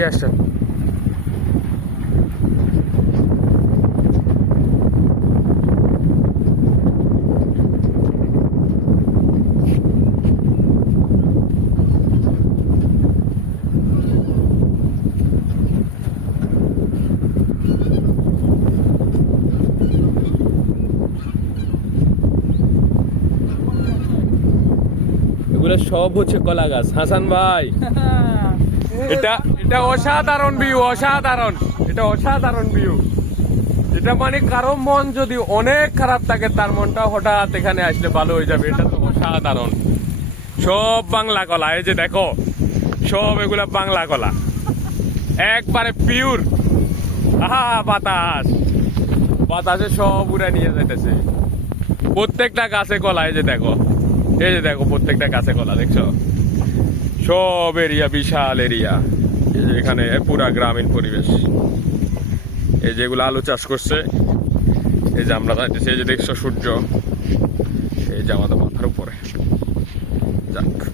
আসছেন এগুলো সব হচ্ছে কলা গাছ হাসান ভাই। এটা এটা অসাধারণ ভিউ, অসাধারণ, এটা অসাধারণ ভিউ। এটা মানে কারো মন যদি অনেক খারাপ থাকে তার মনটা হঠাৎ এখানে আসলে ভালো হয়ে যাবে। এটা তো অসাধারণ। সব বাংলা কলা, এই যে দেখো সব এগুলা বাংলা কলা, একবারে পিওর। আহা বাতাস, বাতাসে সব উড়ে নিয়ে যাইতেছে। প্রত্যেকটা গাছে কলা, এই যে দেখো, এই যে দেখো প্রত্যেকটা গাছে কলা দেখছো। সব এরিয়া, বিশাল এরিয়া। এই যে এখানে পুরা গ্রামীণ পরিবেশ। এই যেগুলো আলু চাষ করছে, এই যে আমরা যাইতেছি, এই যে দেখছো সূর্য, এই যে আমাদের মাথার উপরে। যাক।